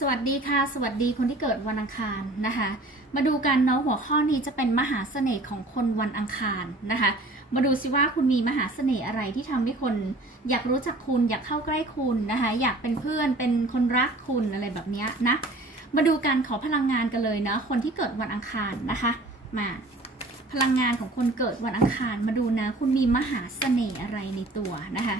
สวัสดีค่ะ สวัสดีคนที่เกิดวันอังคารนะคะ มาดูกันเนาะหัวข้อนี้จะเป็นมหาเสน่ห์ของคนวันอังคารนะคะ มาดูสิว่าคุณมีมหาเสน่ห์อะไรที่ทำให้คน อยากรู้จักคุณอยากเข้าใกล้คุณนะคะ อยากเป็นเพื่อนเป็นคนรักคุณอะไรแบบนี้นะ มาดูกันขอพลังงานกันเลยเนาะคนที่เกิดวันอังคารนะคะ มาพลังงานของคนเกิดวันอังคารมาดูนะ คุณมีมหาเสน่ห์อะไรในตัวนะคะ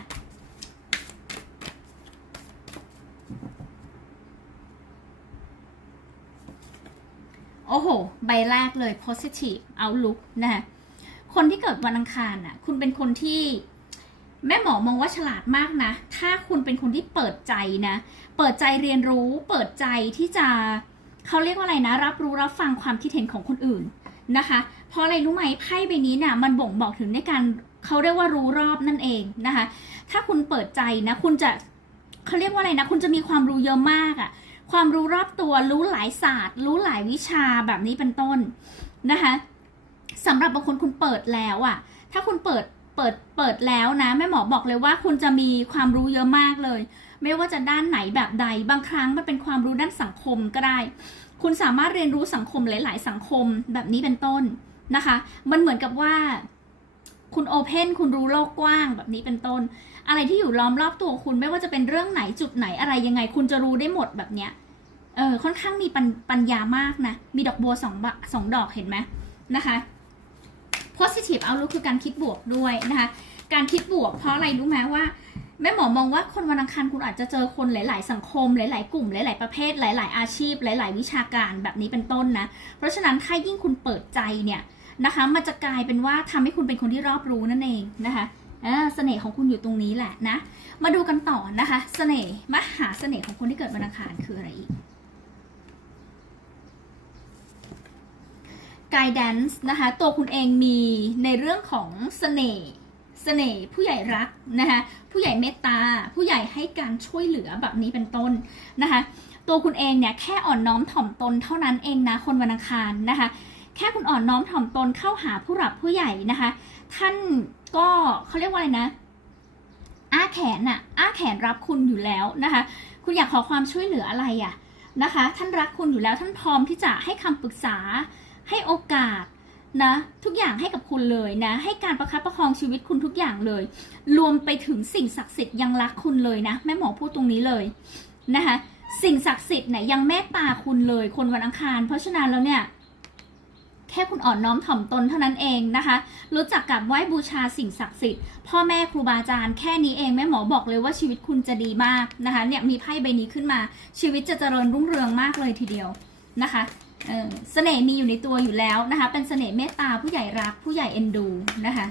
อ้โห ใบแรกเลย positive outlook นะคะคนที่เกิดวันอังคารน่ะ คุณเป็นคนที่แม่หมอมองว่าฉลาดมากนะ ถ้าคุณเป็นคนที่เปิดใจนะ เปิดใจเรียนรู้ เปิดใจที่จะเขาเรียกว่าอะไรนะ รับรู้รับฟังความคิดเห็นของคนอื่นนะคะ เพราะอะไรรู้ไหมไพ่ใบนี้น่ะ มันบ่งบอกถึงในการเขาเรียกว่ารู้รอบนั่นเองนะคะ ถ้าคุณเปิดใจนะ คุณจะเขาเรียกว่าอะไรนะ คุณจะมีความรู้เยอะมากอะ ความรู้รอบตัวรู้หลายศาสตร์ รู้หลายวิชาแบบนี้เป็นต้นนะคะสำหรับบางคนคุณเปิดแล้วอะถ้าคุณเปิดเปิดเปิดแล้วนะแม่หมอบอกเลยว่าคุณจะมีความรู้เยอะมากเลย ไม่ว่าจะด้านไหนแบบใด บางครั้งมันเป็นความรู้ด้านสังคมก็ได้ คุณสามารถเรียนรู้สังคมหลาย ๆ สังคมแบบนี้เป็นต้นนะคะ มันเหมือนกับว่า คุณโอเพนคุณรู้โลกกว้างแบบนี้เป็นต้น อะไรที่อยู่ล้อมรอบตัวคุณไม่ว่าจะเป็นเรื่องไหนจุดไหนอะไรยังไง คุณจะรู้ได้หมดแบบเนี้ยเออค่อนข้างมีปัญปญญามากนะ มีดอกบัวสองบสองดอกเห็นไหมนะคะ positive outlook คือการคิดบวกด้วยนะคะ การคิดบวกเพราะอะไรรู้ไหมว่าแม่หมอมองว่าคนวันอังคารคุณอาจจะเจอคนหลาย ๆ สังคม หลาย ๆ กลุ่ม หลาย ๆ ประเภท หลาย ๆ อาชีพ หลาย ๆ วิชาการแบบนี้เป็นต้นนะ เพราะฉะนั้นถ้ายิ่งคุณเปิดใจเนี่ยนะคะ มันจะกลายเป็นว่าทำให้คุณเป็นคนที่รอบรู้นั่นเองนะคะ อ่าเสน่ห์ของคุณอยู่ตรงนี้แหละนะ มาดูกันต่อนะคะ เสน่ห์มหาเสน่ห์ของคนที่เกิดวันอังคารคืออะไรอีก guidance นะคะตัวคุณเองมีในเรื่องของเสน่ห์เสน่ห์ผู้ใหญ่รักนะคะผู้ใหญ่เมตตา ผู้ใหญ่ให้การช่วยเหลือแบบนี้เป็นต้นนะคะตัวคุณเองเนี่ยแค่อ่อนน้อมถ่อมตนเท่านั้นเองนะคนวันอังคารนะคะ แค่คุณอ่อนน้อมถ่อมตนเข้าหาผู้หลักผู้ใหญ่นะคะ ท่านก็เขาเรียกว่าอะไรนะอ้าแขนน่ะอ้าแขนรับคุณอยู่แล้วนะคะ คุณอยากขอความช่วยเหลืออะไรอะ่ะนะคะ ท่านรักคุณอยู่แล้วท่านพร้อมที่จะให้คำปรึกษาให้โอกาสนะทุกอย่างให้กับคุณเลยนะ ให้การประคับประคองชีวิตคุณทุกอย่างเลย รวมไปถึงสิ่งศักดิ์สิทธิ์ยังรักคุณเลยนะ แม่หมอพูดตรงนี้เลยนะคะ สิ่งศักดิ์สิทธิ์เนี่ยยังเมตตาคุณเลย คนวันอังคาร เพราะฉะนั้นแล้วเนี่ย แค่คุณอ่อนน้อมถ่อมตนเท่านั้นเองนะคะ รู้จักกับไหว้บูชาสิ่งศักดิ์สิทธิ์พ่อแม่ครูบาอาจารย์แค่นี้เองแม่หมอบอกเลยว่าชีวิตคุณจะดีมากนะคะเนี่ยมีไพ่ใบนี้ขึ้นมา ชีวิตจะเจริญรุ่งเรืองมากเลยทีเดียวนะคะเออเสน่ห์มีอยู่ในตัวอยู่แล้วนะคะ เป็นเสน่ห์เมตตาผู้ใหญ่รักผู้ใหญ่เอ็นดูนะคะ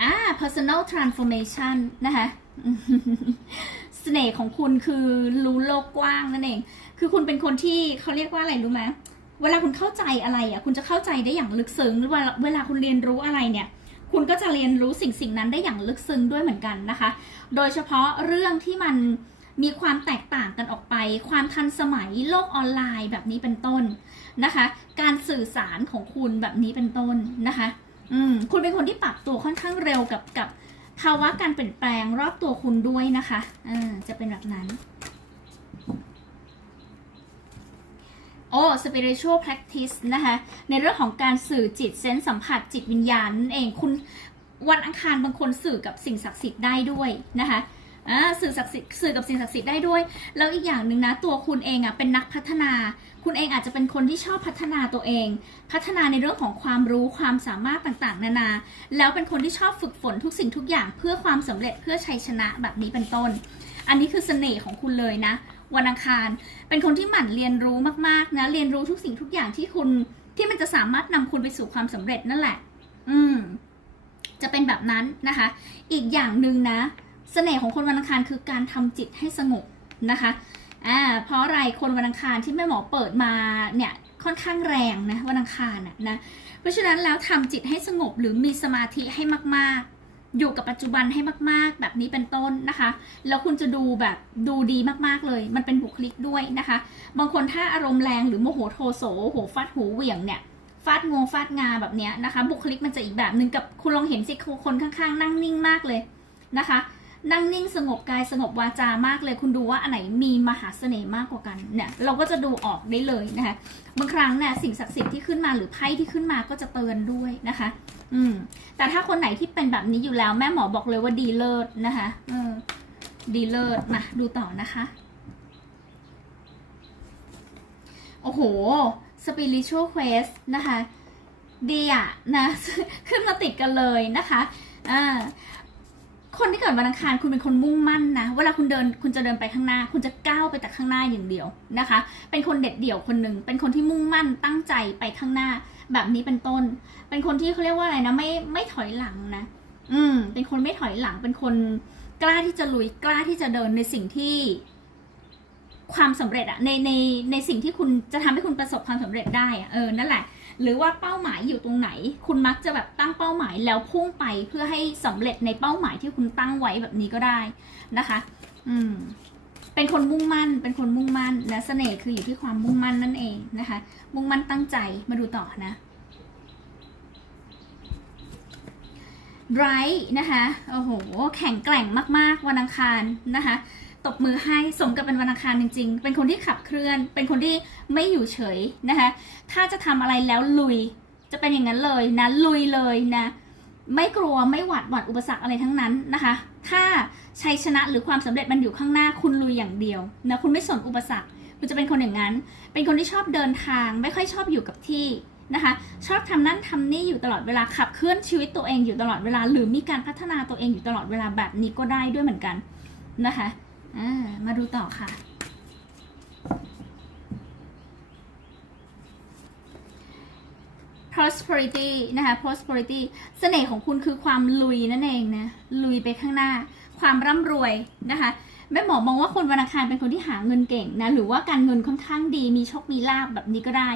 อ่า personal transformation นะคะ เสน่ห์ของคุณคือรู้โลกกว้างนั่นเอง คือคุณเป็นคนที่เขาเรียกว่าอะไรรู้ไหมเวลาคุณเข้าใจอะไรอะ คุณจะเข้าใจได้อย่างลึกซึ้งเวลาเวลาคุณเรียนรู้อะไรเนี่ย คุณก็จะเรียนรู้สิ่งสิ่งนั้นได้อย่างลึกซึ้งด้วยเหมือนกันนะคะ โดยเฉพาะเรื่องที่มันมีความแตกต่างกันออกไป ความทันสมัยโลกออนไลน์แบบนี้เป็นต้นนะคะ การสื่อสารของคุณแบบนี้เป็นต้นนะคะ อืม คุณเป็นคนที่ปรับตัวค่อนข้างเร็วกับกับภาวะการเปลี่ยนแปลงรอบตัวคุณด้วยนะคะเออจะเป็นแบบนั้น โอ้ spiritual practice นะคะ ในเรื่องของการสื่อจิตเซนส์สัมผัสจิตวิญญาณนั่นเองคุณวันอังคารบางคนสื่อกับสิ่งศักดิ์สิทธิ์ได้ด้วยนะคะอ่าสื่อศักดิ์สิทธิ์สื่อกับสิ่งศักดิ์สิทธิ์ได้ด้วย แล้วอีกอย่างหนึ่งนะตัวคุณเองอะเป็นนักพัฒนา คุณเองอาจจะเป็นคนที่ชอบพัฒนาตัวเอง พัฒนาในเรื่องของความรู้ความสามารถต่างๆ นานา แล้วเป็นคนที่ชอบฝึกฝนทุกสิ่งทุกอย่างเพื่อความสำเร็จเพื่อชัยชนะแบบนี้เป็นต้น อันนี้คือเสน่ห์ของคุณเลยนะ วันอังคาร เป็นคนที่หมั่นเรียนรู้มากๆนะ เรียนรู้ทุกสิ่งทุกอย่างที่คุณที่มันจะสามารถนำคุณไปสู่ความสำเร็จนั่นแหละ อืม จะเป็นแบบนั้นนะคะ อีกอย่างหนึ่งนะเสน่ห์ของคนวันอังคารคือการทำจิตให้สงบนะคะอ่าเพราะอะไรคนวันอังคารที่แม่หมอเปิดมาเนี่ยค่อนข้างแรงนะวันอังคารน่ะนะ เพราะฉะนั้นแล้วทำจิตให้สงบหรือมีสมาธิให้มาก ๆ อยู่กับปัจจุบันให้มากๆ แบบนี้เป็นต้นนะคะ แล้วคุณจะดูแบบดูดีมากๆเลย มันเป็นบุคลิกด้วยนะคะ บางคนถ้าอารมณ์แรงหรือโมโหโทโสโหฟาดหูเหวี่ยงเนี่ยฟาดงวงฟาดงาแบบเนี้ยนะคะ บุคลิกมันจะอีกแบบหนึ่งกับคุณลองเห็นสิคนข้างๆ นั่งนิ่งมากเลยนะคะ นั่งนิ่งสงบกายสงบวาจามากเลยคุณดูว่าอันไหนมีมหาเสน่ห์มากกว่ากันเนี่ยเราก็จะดูออกได้เลยนะคะบางครั้งเนี่ยสิ่งศักดิ์สิทธิ์ที่ขึ้นมาหรือไพ่ที่ขึ้นมาก็จะเตือนด้วยนะคะ อืม แต่ถ้าคนไหนที่เป็นแบบนี้อยู่แล้ว แม่หมอบอกเลยว่าดีเลิศนะคะเออดีเลิศมาดูต่อนะคะ โอ้โห spiritual quest นะคะดีอะนะ ขึ้นมาติดกันเลยนะคะอ่า คนที่เกิดวันอังคารคุณเป็นคนมุ่งมั่นนะ เวลาคุณเดินคุณจะเดินไปข้างหน้า คุณจะก้าวไปแต่ข้างหน้าอย่างเดียวนะคะ เป็นคนเด็ดเดี่ยวคนหนึ่งเป็นคนที่มุ่งมั่นตั้งใจไปข้างหน้า แบบนี้เป็นต้น เป็นคนที่เขาเรียกว่าอะไรนะไม่ไม่ถอยหลังนะ อืม เป็นคนไม่ถอยหลัง เป็นคนกล้าที่จะลุยกล้าที่จะเดินในสิ่งที่ความสำเร็จอะในในในสิ่งที่คุณจะทำให้คุณประสบความสำเร็จได้อะเออนั่นแหละ หรือว่าเป้าหมายอยู่ตรงไหน คุณมักจะแบบตั้งเป้าหมายแล้วพุ่งไปเพื่อให้สำเร็จในเป้าหมายที่คุณตั้งไว้แบบนี้ก็ได้นะคะ อืมเป็นคนมุ่งมั่น เป็นคนมุ่งมั่นและเสน่ห์คืออยู่ที่ความมุ่งมั่นนั่นเองนะคะ มุ่งมั่นตั้งใจมาดูต่อนะ ไรนะคะ โอ้โห แข็งแกร่งมาก ๆ วันอังคารนะคะ ตบมือให้สมกับเป็นวันอังคารจริง ๆ เป็นคนที่ขับเคลื่อน เป็นคนที่ไม่อยู่เฉยนะคะ ถ้าจะทำอะไรแล้วลุย จะเป็นอย่างนั้นเลยนะลุยเลยนะ ไม่กลัวไม่หวาดหวั่นอุปสรรคอะไรทั้งนั้นนะคะ ถ้าชัยชนะหรือความสำเร็จมันอยู่ข้างหน้าคุณลุยอย่างเดียวนะคุณไม่สนอุปสรรคคุณจะเป็นคนอย่างนั้น เป็นคนที่ชอบเดินทาง ไม่ค่อยชอบอยู่กับที่นะคะ ชอบทำนั่นทำนี่อยู่ตลอดเวลาขับเคลื่อนชีวิตตัวเองอยู่ตลอดเวลา หรือมีการพัฒนาตัวเองอยู่ตลอดเวลาแบบนี้ก็ได้ด้วยเหมือนกันนะคะ อ่ามาดูต่อค่ะ prosperity นะคะ prosperity เสน่ห์ของคุณคือความลุยนั่นเองนะ ลุยไปข้างหน้า ความร่ำรวยนะคะ แม่หมอมองว่าคนวันอังคารเป็นคนที่หาเงินเก่งนะหรือว่าการเงินค่อนข้างดี มีโชคมีลาบแบบนี้ก็ได้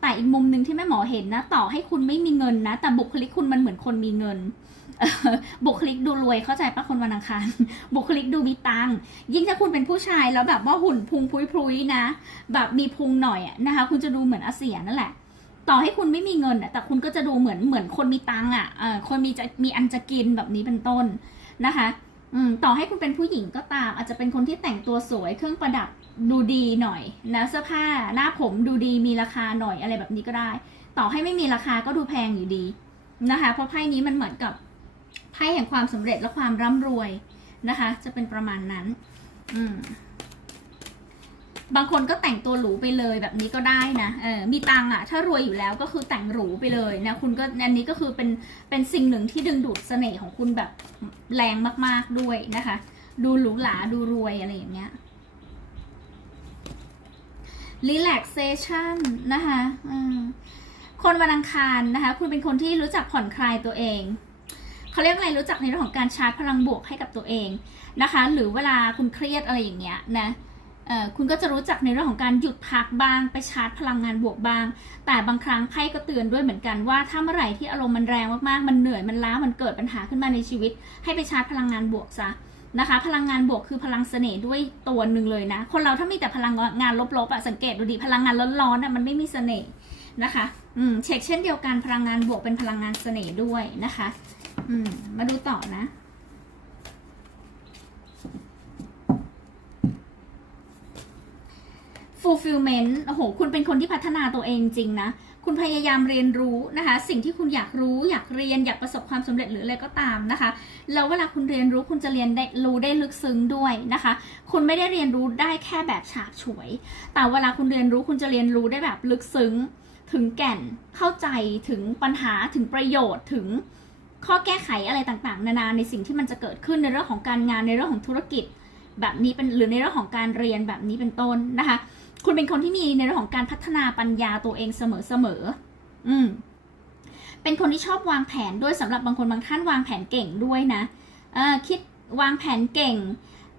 แต่อีกมุมหนึ่งที่แม่หมอเห็นนะ ต่อให้คุณไม่มีเงินนะ แต่บุคลิกคุณมันเหมือนคนมีเงินบุคลิกดูรวยเข้าใจปะคนวันอังคารบุคลิกดูมีตังยิ่งถ้าคุณเป็นผู้ชายแล้วแบบว่าหุ่นพุงพุยๆนะ แบบมีพุงหน่อยนะคะ คุณจะดูเหมือนอาเซียนั่นแหละ ต่อให้คุณไม่มีเงินแต่คุณก็จะดูเหมือนเหมือนคนมีตังค์อะคนมีจะมีอันจะกินแบบนี้เป็นต้นนะคะ อืมต่อให้คุณเป็นผู้หญิงก็ตาม อาจจะเป็นคนที่แต่งตัวสวยเครื่องประดับดูดีหน่อยนะเสื้อผ้าหน้าผมดูดีมีราคาหน่อยอะไรแบบนี้ก็ได้ ต่อให้ไม่มีราคาก็ดูแพงอยู่ดีนะคะ เพราะไพ่นี้มันเหมือนกับไพ่แห่งความสำเร็จและความร่ำรวยนะคะ จะเป็นประมาณนั้น อืม บางคนก็แต่งตัวหรูไปเลยแบบนี้ก็ได้นะเออมีตังอะถ้ารวยอยู่แล้วก็คือแต่งหรูไปเลยนะคุณก็อันนี้ก็คือเป็นเป็นสิ่งหนึ่งที่ดึงดูดเสน่ห์ของคุณแบบแรงมากๆด้วยนะคะ ดูหรูหราดูรวยอะไรอย่างเงี้ย relaxation นะคะคนวันอังคารนะคะ คุณเป็นคนที่รู้จักผ่อนคลายตัวเองเขาเรียกอะไรรู้จักในเรื่องของการชาร์จพลังบวกให้กับตัวเองนะคะ หรือเวลาคุณเครียดอะไรอย่างเงี้ยนะ คุณก็จะรู้จักในเรื่องของการหยุดพักบ้าง ไปชาร์จพลังงานบวกบ้าง แต่บางครั้งไพ่ก็เตือนด้วยเหมือนกันว่าถ้าเมื่อไหร่ที่อารมณ์มันแรงมากๆ มันเหนื่อย มันล้า มันเกิดปัญหาขึ้นมาในชีวิต ให้ไปชาร์จพลังงานบวกซะนะคะ พลังงานบวกคือพลังเสน่ห์ด้วยตัวหนึ่งเลยนะ คนเราถ้ามีแต่พลังงานลบๆอะสังเกตดูดิ พลังงานร้อนๆอะมันไม่มีเสน่ห์นะคะ อืม เช็คเช่นเดียวกันพลังงานบวกเป็นพลังงานเสน่ห์ด้วยนะคะ อืม มาดูต่อนะ fulfillment โอ้โห คุณเป็นคนที่พัฒนาตัวเองจริงนะ คุณพยายามเรียนรู้นะคะ สิ่งที่คุณอยากรู้ อยากเรียน อยากประสบความสำเร็จหรืออะไรก็ตามนะคะ แล้วเวลาคุณเรียนรู้คุณจะเรียนได้รู้ได้ลึกซึ้งด้วยนะคะ คุณไม่ได้เรียนรู้ได้แค่แบบฉาบฉวย แต่เวลาคุณเรียนรู้คุณจะเรียนรู้ได้แบบลึกซึ้ง ถึงแก่น เข้าใจ ถึงปัญหา ถึงประโยชน์ ถึงข้อแก้ไขอะไรต่างๆ นานาในสิ่งที่มันจะเกิดขึ้นในเรื่องของการงานในเรื่องของธุรกิจแบบนี้เป็นหรือในเรื่องของการเรียนแบบนี้เป็นต้นนะคะ คุณเป็นคนที่มีในเรื่องของการพัฒนาปัญญาตัวเองเสมอๆอืม เป็นคนที่ชอบวางแผนด้วยสำหรับบางคนบางท่านวางแผนเก่งด้วยนะ เออคิดวางแผนเก่ง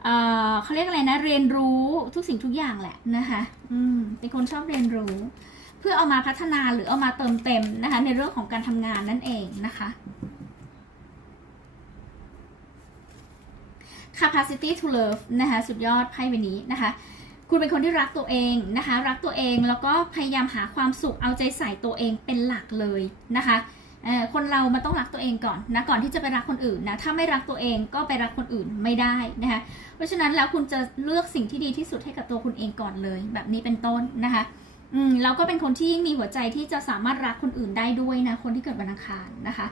เออเขาเรียกอะไรนะ เรียนรู้ทุกสิ่งทุกอย่างแหละนะคะ อืม เป็นคนชอบเรียนรู้ เพื่อเอามาพัฒนาหรือเอามาเติมเต็มนะคะ ในเรื่องของการทำงานนั่นเองนะคะ capacity to love นะคะ สุดยอดไพ่ใบนี้นะคะ คุณเป็นคนที่รักตัวเองนะคะ รักตัวเองแล้วก็พยายามหาความสุขเอาใจใส่ตัวเองเป็นหลักเลยนะคะคนเรามันต้องรักตัวเองก่อนนะก่อนที่จะไปรักคนอื่นนะถ้าไม่รักตัวเองก็ไปรักคนอื่นไม่ได้นะคะเพราะฉะนั้นแล้วคุณจะเลือกสิ่งที่ดีที่สุดให้กับตัวคุณเองก่อนเลย แบบนี้เป็นต้นนะคะอืมเราก็เป็นคนที่มีหัวใจที่จะสามารถรักคนอื่นได้ด้วยนะคนที่เกิดวันอังคารนะคะ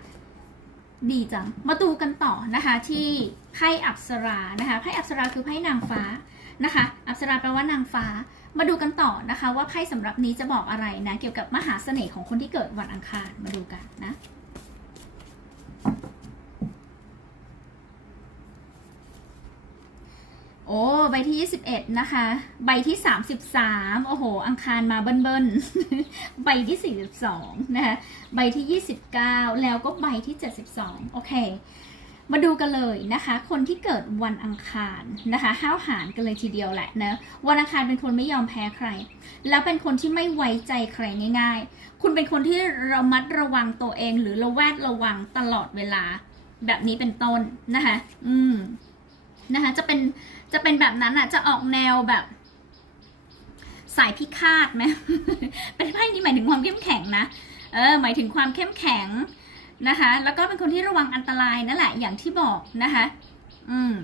ดีจังมาดูกันต่อนะคะที่ไพ่อัปสรานะคะไพ่อัปสราคือไพ่นางฟ้า นะคะ อัปสราแปลว่านางฟ้า มาดูกันต่อนะคะ ว่าไพ่สำหรับนี้จะบอกอะไรนะ เกี่ยวกับมหาเสน่ห์ของคนที่เกิดวันอังคารมาดูกันนะโอ้ใบที่ 21 นะคะ ใบที่ 33 โอ้โห อังคารมาเบิ้ลๆใบที่ 42 นะคะ ใบที่ 29 แล้วก็ใบที่ 72 โอเค มาดูกันเลยนะคะ คนที่เกิดวันอังคารนะคะห้าวหาญกันเลยทีเดียวแหละนะวันอังคารเป็นคนไม่ยอมแพ้ใคร แล้วเป็นคนที่ไม่ไว้ใจใครง่าย ๆ คุณเป็นคนที่ระมัดระวังตัวเอง หรือระแวดระวังตลอดเวลา แบบนี้เป็นต้นนะคะ อืมนะคะจะเป็นจะเป็นแบบนั้นอะจะออกแนวแบบสายพิฆาตไหมเป็นไพ่ที่หมายถึงความเข้มแข็งนะ เออ หมายถึงความเข้มแข็ง นะคะ แล้วก็เป็นคนที่ระวังอันตรายนั่นแหละอย่างที่บอกนะคะ อืม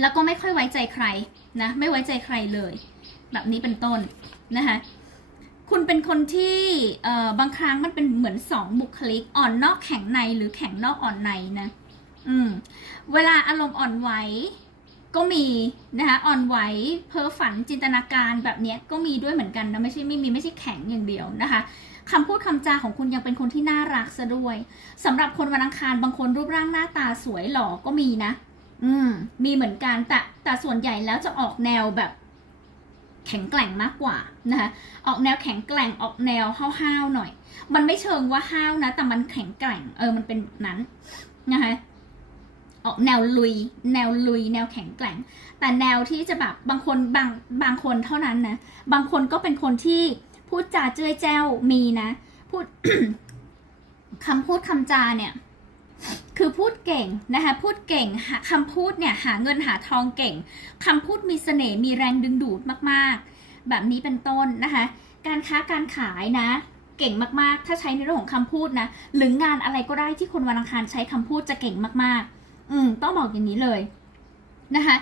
แล้วก็ไม่ค่อยไว้ใจใครนะ ไม่ไว้ใจใครเลย แบบนี้เป็นต้นนะคะคุณเป็นคนที่บางครั้งมันเป็นเหมือนสองบุคลิกอ่อนนอกแข็งในหรือแข็งนอกอ่อนในนะอืมเวลาอารมณ์อ่อนไหวก็มีนะคะอ่อนไหวเพ้อฝันจินตนาการแบบนี้ก็มีด้วยเหมือนกันนะไม่ใช่ไม่มีไม่ใช่แข็งอย่างเดียวนะคะ คำพูดคำจาของคุณยังเป็นคนที่น่ารักซะด้วยสำหรับคนวันอังคารบางคนรูปร่างหน้าตาสวยหล่อก็มีนะ อืม มีเหมือนกันแต่แต่ส่วนใหญ่แล้วจะออกแนวแบบ แข็งแกร่งมากกว่านะคะออกแนวแข็งแกร่งออกแนวห้าวๆหน่อย มันไม่เชิงว่าห้าวนะ แต่มันแข็งแกร่ง เออมันเป็นแบบนั้นนะคะออกแนวลุย แนวลุย แนวแข็งแกร่ง แต่แนวที่จะแบบบางคนบางบางคนเท่านั้นนะ บางคนก็เป็นคนที่ พูดจาเจ้ยแจ้วมีนะพูดคำพูดคำจาเนี่ย คือพูดเก่งนะคะพูดเก่งคำพูดเนี่ยหาเงินหาทองเก่งคำพูดมีเสน่ห์มีแรงดึงดูดมากๆ แบบนี้เป็นต้นนะคะ การค้าการขายนะ เก่งมากๆ ถ้าใช้ในเรื่องของคำพูดนะหรืองานอะไรก็ได้ที่คนวันอังคารใช้คำพูดจะเก่งมาก ๆ อืมต้องบอกอย่างนี้เลยนะคะ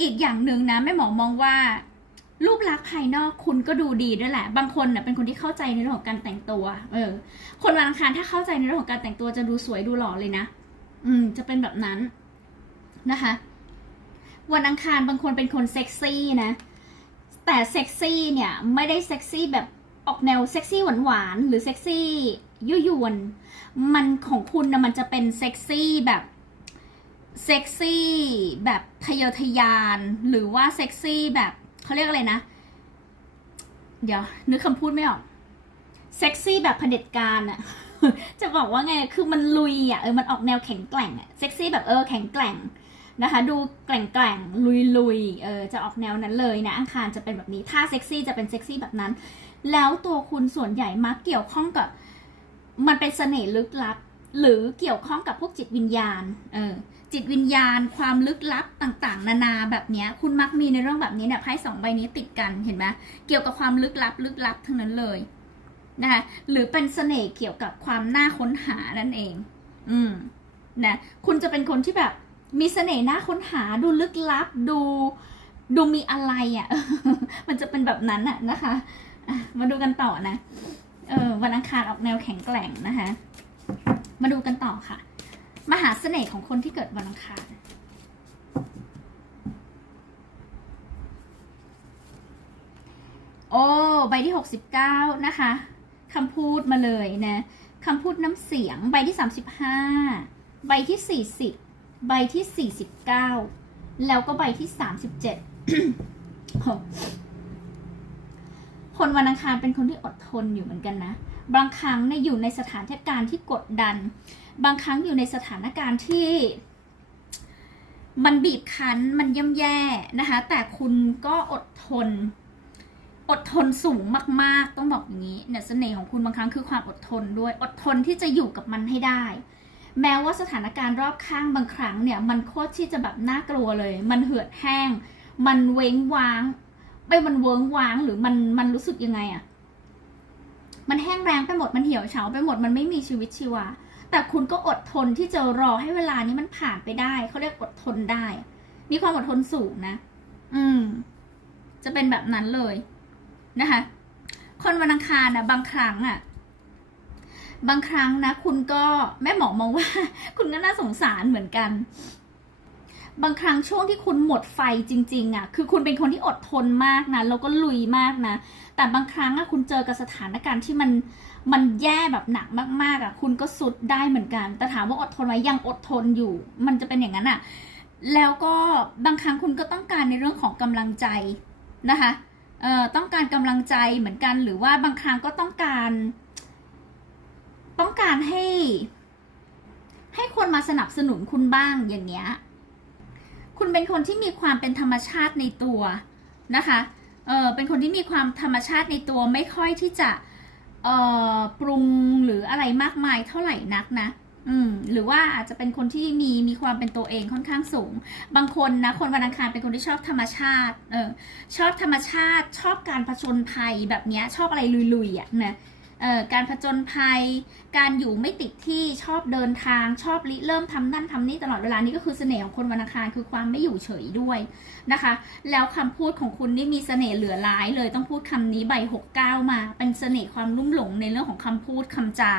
อีกอย่างหนึ่งนะแม่หมอมองว่า รูปลักษณ์ภายนอกคุณก็ดูดีด้วยแหละ บางคนเน่ะเป็นคนที่เข้าใจในเรื่องของการแต่งตัว เออ คนวันอังคารถ้าเข้าใจในเรื่องของการแต่งตัวจะดูสวยดูหล่อเลยนะ อืม จะเป็นแบบนั้นนะคะ วันอังคารบางคนเป็นคนเซ็กซี่นะ แต่เซ็กซี่เนี่ยไม่ได้เซ็กซี่แบบออกแนวเซ็กซี่หวานๆหรือเซ็กซี่ยั่วยวน มันของคุณนะมันจะเป็นเซ็กซี่แบบเซ็กซี่แบบทะเยอทะยาน หรือว่าเซ็กซี่แบบ เขาเรียกอะไรนะ เดี๋ยว นึกคำพูดไม่ออกเซ็กซี่แบบเผด็จการอะจะบอกว่าไง คือมันลุยอะเออ มันออกแนวแข็งแกร่งอะเซ็กซี่แบบเออแข็งแกร่งนะคะ ดูแกร่งแกร่งลุยลุยเออ จะออกแนวนั้นเลยนะ อังคารจะเป็นแบบนี้ ถ้าเซ็กซี่จะเป็นเซ็กซี่แบบนั้น แล้วตัวคุณส่วนใหญ่มักเกี่ยวข้องกับ มันเป็นเสน่ห์ลึกลับ หรือเกี่ยวข้องกับพวกจิตวิญญาณ เออ จิตวิญญาณ ความลึกลับต่างๆ นานาแบบนี้คุณมักมีในเรื่องแบบนี้เนี่ยไพ่สองใบนี้ติดกันเห็นไหมเกี่ยวกับความลึกลับลึกลับทั้งนั้นเลยนะคะหรือเป็นเสน่ห์เกี่ยวกับความน่าค้นหานั่นเอง อืมนะคุณจะเป็นคนที่แบบมีเสน่ห์น่าค้นหาดูลึกลับดูดูมีอะไรอะ่ะ มันจะเป็นแบบนั้นอะนะคะอะมาดูกันต่อนะ เออวันอังคารออกแนวแข็งแกร่งนะคะ มาดูกันต่อค่ะ มหาเสน่ห์ของคนที่เกิดวันอังคารโอ้ใบที่ 69 นะคะคำพูดมาเลยนะคำพูดน้ำเสียง ใบที่ 35 ใบที่ 40 ใบที่ 49 แล้วก็ใบที่ 37 คนวันอังคารเป็นคนที่อดทนอยู่เหมือนกันนะ บางครั้งเนี่ยอยู่ในสถานการณ์ที่กดดัน บางครั้งอยู่ในสถานการณ์ที่ มันบีบคั้นมันย่ำแย่นะคะ แต่คุณก็อดทน อดทนสูงมาก ๆ ต้องบอกอย่างนี้เนี่ยเสน่ห์ของคุณบางครั้งคือความอดทนด้วย อดทนที่จะอยู่กับมันให้ได้ แม้ว่าสถานการณ์รอบข้างบางครั้งเนี่ย มันโคตรที่จะแบบน่ากลัวเลย มันเหือดแห้ง มันเว้งว้างไม่มันเวิ้งว้างหรือมันมันรู้สึกยังไงอะมันแห้งแรงไปหมดมันเหี่ยวเฉาไปหมดมันไม่มีชีวิตชีวา แต่คุณก็อดทนที่จะรอให้เวลานี้มันผ่านไปได้ เขาเรียกอดทนได้ มีความอดทนสูงนะ อืม จะเป็นแบบนั้นเลยนะคะ คนวันอังคารนะบางครั้งอะ่ะ บางครั้งนะ คุณก็แม่หมอมองว่า คุณก็น่าสงสารเหมือนกัน บางครั้งช่วงที่คุณหมดไฟจริงๆอะ่ะ คือคุณเป็นคนที่อดทนมากนะแล้วก็ลุยมากนะ แต่บางครั้งอะคุณเจอกับสถานการณ์ที่มันมันแย่แบบหนักมากๆอะคุณก็สุดได้เหมือนกัน แต่ถามว่าอดทนไหมยังอดทนอยู่ มันจะเป็นอย่างนั้นอะแล้วก็บางครั้งคุณก็ต้องการในเรื่องของกำลังใจนะคะเอ่อต้องการกำลังใจเหมือนกัน หรือว่าบางครั้งก็ต้องการ ต้องการให้ ให้คนมาสนับสนุนคุณบ้างอย่างเงี้ย คุณเป็นคนที่มีความเป็นธรรมชาติในตัวนะคะเออเป็นคนที่มีความธรรมชาติในตัวไม่ค่อยที่จะเออปรุงหรืออะไรมากมายเท่าไหร่นักนะอืมหรือว่าอาจจะเป็นคนที่มีมีความเป็นตัวเองค่อนข้างสูง บางคนนะคนวันอังคารเป็นคนที่ชอบธรรมชาติเออชอบธรรมชาติชอบการผจญภัยแบบเนี้ยชอบอะไรลุยๆอะนะ การผจญภัย การอยู่ไม่ติดที่ชอบเดินทางชอบริเริ่มทำนั่นทำนี่ตลอดเวลานี่ก็คือเสน่ห์ของคนวันอังคารคือความไม่อยู่เฉยด้วยนะคะ แล้วคำพูดของคุณนี่มีเสน่ห์เหลือร้ายเลยต้องพูดคำนี้ใบหกเก้ามา เป็นเสน่ห์ความลุ่มหลงในเรื่องของคำพูดคำจา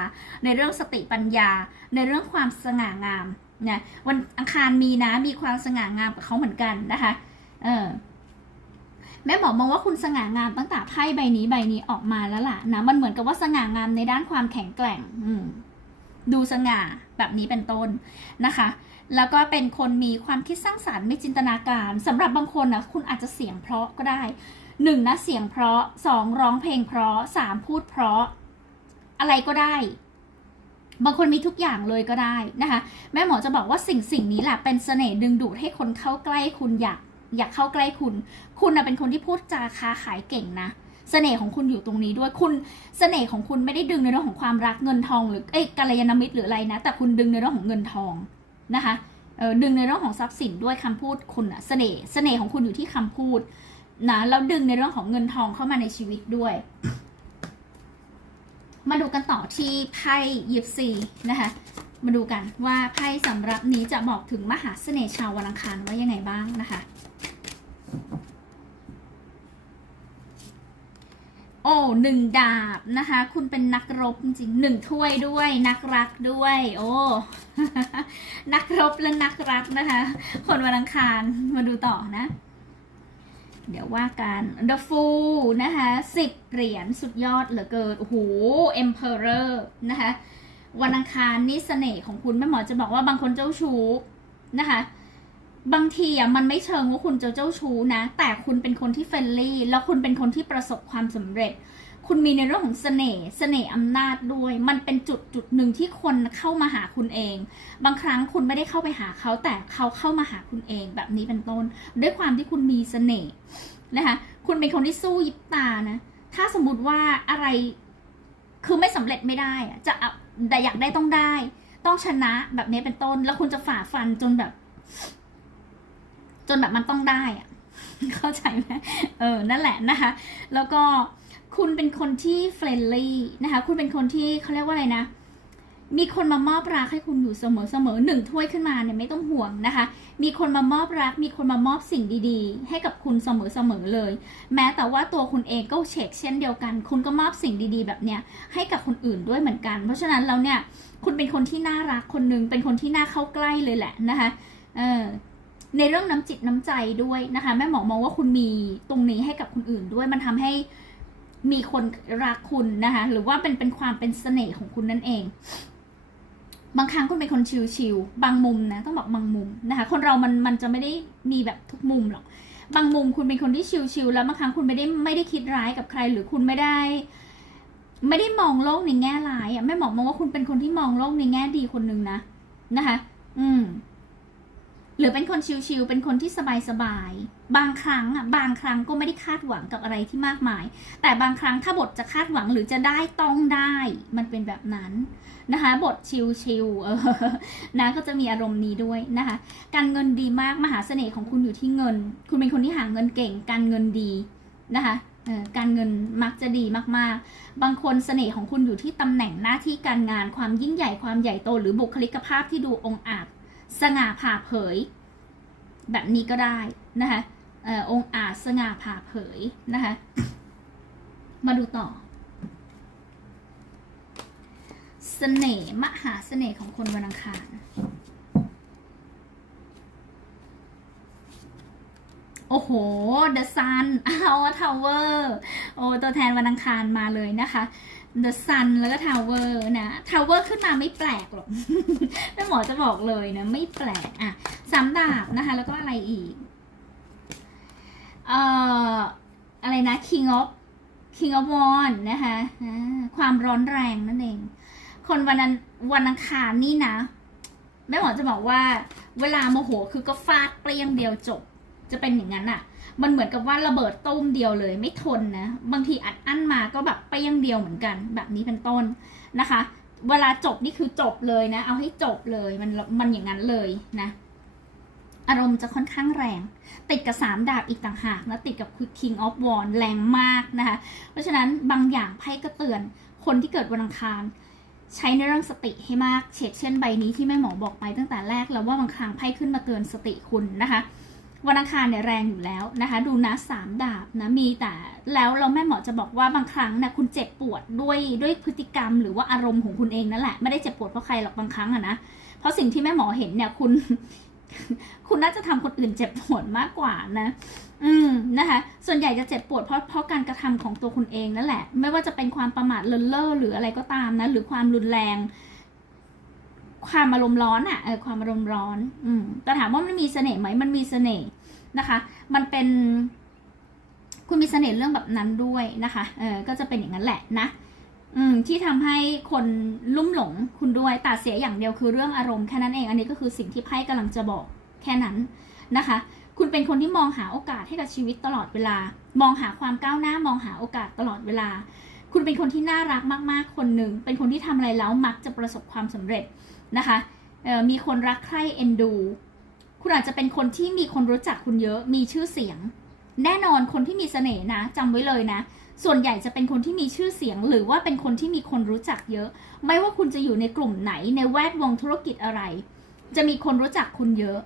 ในเรื่องสติปัญญา ในเรื่องความสง่างามนะวันอังคารมีนะมีความสง่างามกับเขาเหมือนกันนะคะ เออ แม่บอมองว่าคุณสง่างามตั้งแต่ไพ่ใบนี้ใบนี้ออกมาแล้วล่ะนะมันเหมือนกับว่าสง่างามในด้านความแข็งแกร่ง อืดูสง่าแบบนี้เป็นต้นนะคะ แล้วก็เป็นคนมีความคิดสร้างสารรค์มีจินตนาการสำหรับบางคนนะคุณอาจจะเสียงเพราะก็ได้หนึ่งนะเสียงเพราะสองร้องเพลงเพราะสามพูดเพราะ อะไรก็ได้ บางคนมีทุกอย่างเลยก็ได้นะคะ แม่หมอจะบอกว่าสิ่งสิ่งนี้แหละเป็นเสน่ห์ดึงดูดให้คนเข้าใกล้คุณอยาก อยากเข้าใกล้คุณ คุณนะเป็นคนที่พูดจาค้าขายเก่งนะเสน่ห์ของคุณอยู่ตรงนี้ด้วยคุณเสน่ห์ของคุณไม่ได้ดึงในเรื่องของความรักเงินทอง หรือเอ้ยกัลยาณมิตรหรืออะไรนะ แต่คุณดึงในเรื่องของเงินทองนะคะเออดึงในเรื่องของทรัพย์สินด้วยคำพูดคุณอะเสน่ห์เสน่ห์ของคุณอยู่ที่คำพูดนะแล้วดึงในเรื่องของเงินทองเข้ามาในชีวิตด้วย มาดูกันต่อที่ไพ่ยิปซีนะคะมาดูกันว่าไพ่สำหรับนี้จะบอกถึงมหาเสน่ห์ชาววันอังคารว่ายังไงบ้างนะคะ โอ้หนึ่งดาบนะคะ คุณเป็นนักรบจริงๆหนึ่งถ้วยด้วย นักรักด้วย โอ้นักรบและนักรักนะคะ คนวันอังคารมาดูต่อนะ เดี๋ยวว่ากัน The Fool นะคะสิบเหรียญสุดยอดเหลือเกินโอ้โห Emperor นะคะวันอังคารนี่เสน่ห์ของคุณแม่หมอจะบอกว่าบางคนเจ้าชู้นะคะ บางทีอะมันไม่เชิงว่าคุณจะเจ้าชู้นะ แต่คุณเป็นคนที่เฟรนลี่แล้วคุณเป็นคนที่ประสบความสำเร็จ คุณมีในเรื่องของเสน่ห์เสน่ห์อำนาจด้วย มันเป็นจุดจุดหนึ่งที่คนเข้ามาหาคุณเอง บางครั้งคุณไม่ได้เข้าไปหาเขาแต่เขาเข้ามาหาคุณเองแบบนี้เป็นต้น ด้วยความที่คุณมีเสน่ห์นะคะคุณเป็นคนที่สู้ยิบตานะถ้าสมมติว่าอะไรคือไม่สำเร็จไม่ได้อะจะเอาแต่อยากได้ต้องได้ ต้องชนะแบบนี้เป็นต้น แล้วคุณจะฝ่าฟันจนแบบ จนแบบมันต้องได้อะเข้าใจไหมเออ นั่นแหละนะคะ แล้วก็คุณเป็นคนที่เฟรนลี่นะคะ คุณเป็นคนที่เขาเรียกว่าอะไรนะ มีคนมามอบรักให้คุณอยู่เสมอเสมอหนึ่งถ้วยขึ้นมาเนี่ยไม่ต้องห่วงนะคะ มีคนมามอบรัก มีคนมามอบสิ่งดีๆ ให้กับคุณเสมอเสมอเลย แม้แต่ว่าตัวคุณเองก็เช็คเช่นเดียวกัน คุณก็มอบสิ่งดีๆ แบบเนี้ยให้กับคนอื่นด้วยเหมือนกัน เพราะฉะนั้นแล้วเนี่ย คุณเป็นคนที่น่ารักคนหนึ่งเป็นคนที่น่าเข้าใกล้เลยแหละนะคะ เออ ในเรื่องน้ำจิตน้ำใจด้วยนะคะ แม่หมอมองว่าคุณมีตรงนี้ให้กับคนอื่นด้วยมันทำให้มีคนรักคุณนะคะ หรือว่าเป็นเป็นความเป็นเสน่ห์ของคุณนั่นเอง บางครั้งคุณเป็นคนชิลๆบางมุมนะต้องบอกบางมุมนะคะ คนเรามันมันจะไม่ได้มีแบบทุกมุมหรอกบางมุมคุณเป็นคนที่ชิลๆแล้วบางครั้งคุณไม่ได้ไม่ได้คิดร้ายกับใคร หรือคุณไม่ได้ ไม่ได้มองโลกในแง่ร้ายอะแม่หมอมองว่าคุณเป็นคนที่มองโลกในแง่ดีคนหนึ่งนะนะคะ อืม หรือเป็นคนชิลๆเป็นคนที่สบายๆ บางครั้งอะบางครั้งก็ไม่ได้คาดหวังกับอะไรที่มากมาย แต่บางครั้งถ้าบทจะคาดหวังหรือจะได้ต้องได้ มันเป็นแบบนั้นนะคะ บทชิลๆเออนะก็จะมีอารมณ์นี้ด้วยนะคะ การเงินดีมากมหาเสน่ห์ของคุณอยู่ที่เงิน คุณเป็นคนที่หาเงินเก่ง การเงินดีนะคะการเงินมักจะดีมากๆ บางคนเสน่ห์ของคุณอยู่ที่ตำแหน่งหน้าที่การงานความยิ่งใหญ่ความใหญ่โต หรือบุคลิกภาพที่ดูองอาจ สง่าผ่าเผย แบบนี้ก็ได้นะคะเออองอาจสง่าผ่าเผยนะคะมาดูต่อเสน่ห์มหาเสน่ห์ของคนวันอังคาร โอ้โห The Sun เอาทาวเวอร์ โอ้ ตัวแทนวันอังคารมาเลยนะคะ The Sun แล้วก็ Tower นะ Tower ขึ้นมาไม่แปลกหรอกแม่หมอจะบอกเลยนะ ไม่แปลกอะสามดาบนะคะ แล้วก็อะไรอีก เอ่อ อะไรนะ King of King of w a n นะคะความร้อนแรงนั่นเอง คนวันนั้นวันอังคารนี่นะแม่หมอจะบอกว่า เวลาโมโหคือก็ฟาดเปรี้ยงเดียวจบ จะเป็นอย่างนั้นอะมันเหมือนกับว่าระเบิดตุ้มเดียวเลยไม่ทนนะ บางทีอัดอั้นมาก็แบบเปรี้ยงเดียวเหมือนกัน แบบนี้เป็นต้นนะคะ เวลาจบนี่คือจบเลยนะ เอาให้จบเลยมันมันอย่างนั้นเลยนะ อารมณ์จะค่อนข้างแรง ติดกับสามดาบอีกต่างหากนะติดกับ King of w a n แรงมากนะคะ เพราะฉะนั้นบางอย่างไพ่ก็เตือนคนที่เกิดวันอังคารใช้ในเรื่องสติให้มากเช่นเช่นใบนี้ที่แม่หมอบอกไปตั้งแต่แรกแล้วว่าบางครั้งไพ่ขึ้นมาเตือนสติคุณนะคะ วันอังคารเนี่ยแรงอยู่แล้วนะคะ ดูนะสามดาบนะมีแต่แล้วเราแม่หมอจะบอกว่าบางครั้งนะคุณเจ็บปวดด้วยด้วยพฤติกรรม หรือว่าอารมณ์ของคุณเองนั่นแหละไม่ได้เจ็บปวดเพราะใครหรอกบางครั้งอะนะเพราะสิ่งที่แม่หมอเห็นเนี่ยคุณคุณน่าจะทำคนอื่นเจ็บปวดมากกว่านะ อืมนะคะ ส่วนใหญ่จะเจ็บปวดเพราะเพราะการกระทำของตัวคุณเองนั่นแหละ ไม่ว่าจะเป็นความประมาทเลินเล่อหรืออะไรก็ตามนะ หรือความรุนแรง ความอารมณ์ร้อนอะเออความอารมณ์ร้อน อืมแต่ถามว่ามันมีเสน่ห์ไหมมันมีเสน่ห์นะคะ มันเป็นคุณมีเสน่ห์เรื่องแบบนั้นด้วยนะคะ เออ ก็จะเป็นอย่างนั้นแหละนะ อืม ที่ทำให้คนลุ่มหลงคุณด้วย แต่เสียอย่างเดียวคือเรื่องอารมณ์แค่นั้นเอง อันนี้ก็คือสิ่งที่ไพ่กำลังจะบอกแค่นั้นนะคะ คุณเป็นคนที่มองหาโอกาสให้กับชีวิตตลอดเวลา มองหาความก้าวหน้า มองหาโอกาสตลอดเวลา คุณเป็นคนที่น่ารักมาก ๆ คนหนึ่ง เป็นคนที่ทำอะไรแล้วมักจะประสบความสำเร็จ นะคะมีคนรักใคร่เอ็นดู คุณอาจจะเป็นคนที่มีคนรู้จักคุณเยอะมีชื่อเสียง แน่นอนคนที่มีเสน่ห์นะจำไว้เลยนะ ส่วนใหญ่จะเป็นคนที่มีชื่อเสียง หรือว่าเป็นคนที่มีคนรู้จักเยอะ ไม่ว่าคุณจะอยู่ในกลุ่มไหนในแวดวงธุรกิจอะไร จะมีคนรู้จักคุณเยอะ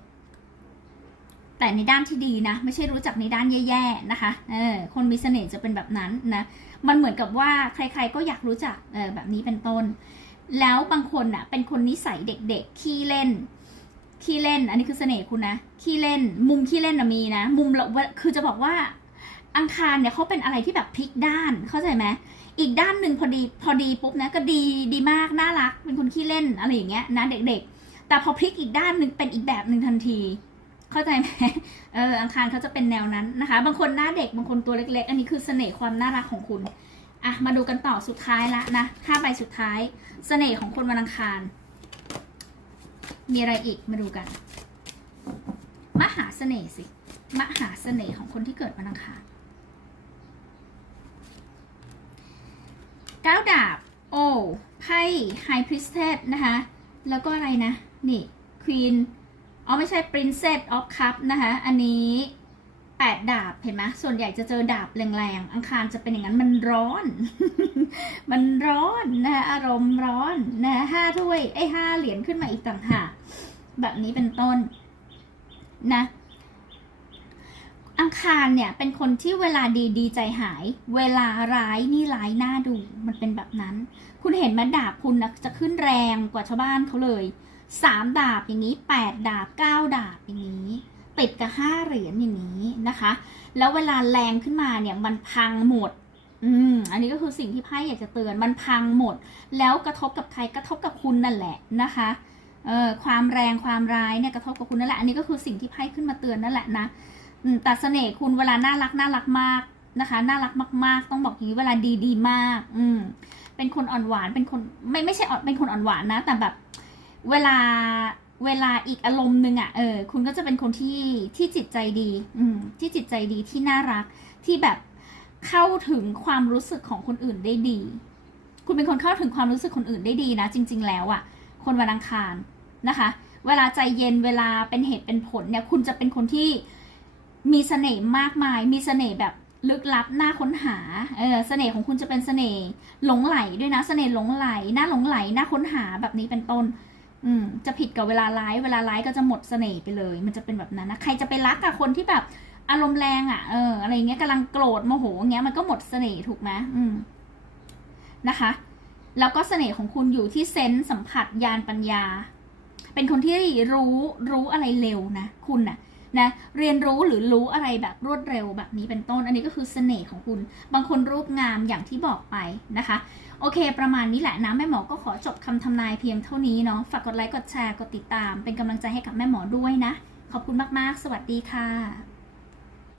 แต่ในด้านที่ดีนะ ไม่ใช่รู้จักในด้านแย่ๆนะคะเออคนมีเสน่ห์จะเป็นแบบนั้นนะมันเหมือนกับว่าใคร ๆ ก็อยากรู้จักเออแบบนี้เป็นต้น แล้วบางคนอะ เป็นคนนิสัยเด็กๆขี้เล่นขี้เล่น อันนี้คือเสน่ห์คุณนะขี้เล่น มุมขี้เล่นนะมีนะ มุมเราคือจะบอกว่า อังคารเนี่ยเขาเป็นอะไรที่แบบพลิกด้าน เข้าใจไหมอีกด้านหนึ่งพอดีพอดีปุ๊บนะก็ดีดีมากน่ารัก เป็นคนขี้เล่นอะไรอย่างเงี้ยนะเด็ก ๆ แต่พอพลิกอีกด้านหนึ่งเป็นอีกแบบหนึ่งทันที เข้าใจไหมเอออังคารเขาจะเป็นแนวนั้นนะคะ บางคนหน้าเด็กบางคนตัวเล็ก ๆ อันนี้คือเสน่ห์ความน่ารักของคุณ อะมาดูกันต่อสุดท้ายละนะห้าใบสุดท้ายเสน่ห์ของคนวันอังคาร มีอะไรอีกมาดูกัน มหาเสน่ห์สิ มหาเสน่ห์ของคนที่เกิดวันอังคารเก้าดาบ โอไพ่ไฮพริสเทสนะคะ แล้วก็อะไรนะ นี่ควีนอ๋อไม่ใช่ Princess of Cup นะคะ อันนี้ แปดดาบเห็นไหมส่วนใหญ่จะเจอดาบแรงๆ อังคารจะเป็นอย่างนั้นมันร้อน มันร้อนนะอารมณ์ร้อนนะห้าถ้วยไอ้ห้าเหรียญขึ้นมาอีกต่างหากแบบนี้เป็นต้นนะ อังคารเนี่ยเป็นคนที่เวลาดีดีใจหาย เวลาร้ายนี่ร้ายหน้าดูมันเป็นแบบนั้น คุณเห็นไหมดาบคุณนะจะขึ้นแรงกว่าชาวบ้านเขาเลยสามดาบอย่างนี้แปดดาบเก้าดาบอย่างนี้ ติดกับห้าเหรียญอย่างนี้นะคะ แล้วเวลาแรงขึ้นมาเนี่ยมันพังหมด อืม อันนี้ก็คือสิ่งที่ไพ่อยากจะเตือน มันพังหมด แล้วกระทบกับใครกระทบกับคุณนั่นแหละนะคะเออความแรงความร้ายเนี่ยกระทบกับคุณนั่นแหละ อันนี้ก็คือสิ่งที่ไพ่ขึ้นมาเตือนนั่นแหละนะอืมแต่เสน่ห์คุณเวลาน่ารักน่ารักมากนะคะ น่ารักมาก ๆ ต้องบอกอย่างนี้เวลาดีดีมาก อืม เป็นคนอ่อนหวาน เป็นคนไม่ไม่ใช่อ่อนเป็นคนอ่อนหวานนะ แต่แบบ เวลา เวลาอีกอารมณ์หนึ่งอะ่ะเออคุณก็จะเป็นคนที่ที่จิตใจดี อืมที่จิตใจดีที่น่ารักที่แบบเข้าถึงความรู้สึกของคนอื่นได้ดี คุณเป็นคนเข้าถึงความรู้สึกคนอื่นได้ดีนะ จริง ๆ แล้วอะ่ะ คนวันอังคารนะคะ เวลาใจเย็นเวลาเป็นเหตุเป็นผลเนี่ย คุณจะเป็นคนที่มีเสน่ห์มากมาย มีเสน่ห์แบบลึกลับน่าค้นหา เออเสน่ห์ของคุณจะเป็นเสน่ห์หลงไหลด้วยนะเสน่ห์หลงไหลน่าหลงไหลน่าค้นหาแบบนี้เป็นต้น อืมจะผิดกับเวลาไลฟ์เวลาไลฟ์ก็จะหมดเสน่ห์ไปเลย มันจะเป็นแบบนั้นนะใครจะไปรักกับคนที่แบบอารมณ์แรงอะ่ะเอออะไรเงี้ยกำลังโกรธโมโหเงี้ยมันก็หมดเสน่ห์ถูกไหมอืมนะคะ แล้วก็เสน่ห์ของคุณอยู่ที่เซนส์สัมผัสญาณปัญญา เป็นคนที่รู้รู้อะไรเร็วนะคุณนะ นะเรียนรู้หรือรู้อะไรแบบรวดเร็วแบบนี้เป็นต้น อันนี้ก็คือเสน่ห์ของคุณ บางคนรูปงามอย่างที่บอกไปนะคะ โอเค ประมาณนี้แหละนะแม่หมอก็ขอจบคำทำนายเพียงเท่านี้เนาะฝากกดไลค์กดแชร์กดติดตาม เป็นกำลังใจให้กับแม่หมอด้วยนะ ขอบคุณมากๆ สวัสดีค่ะ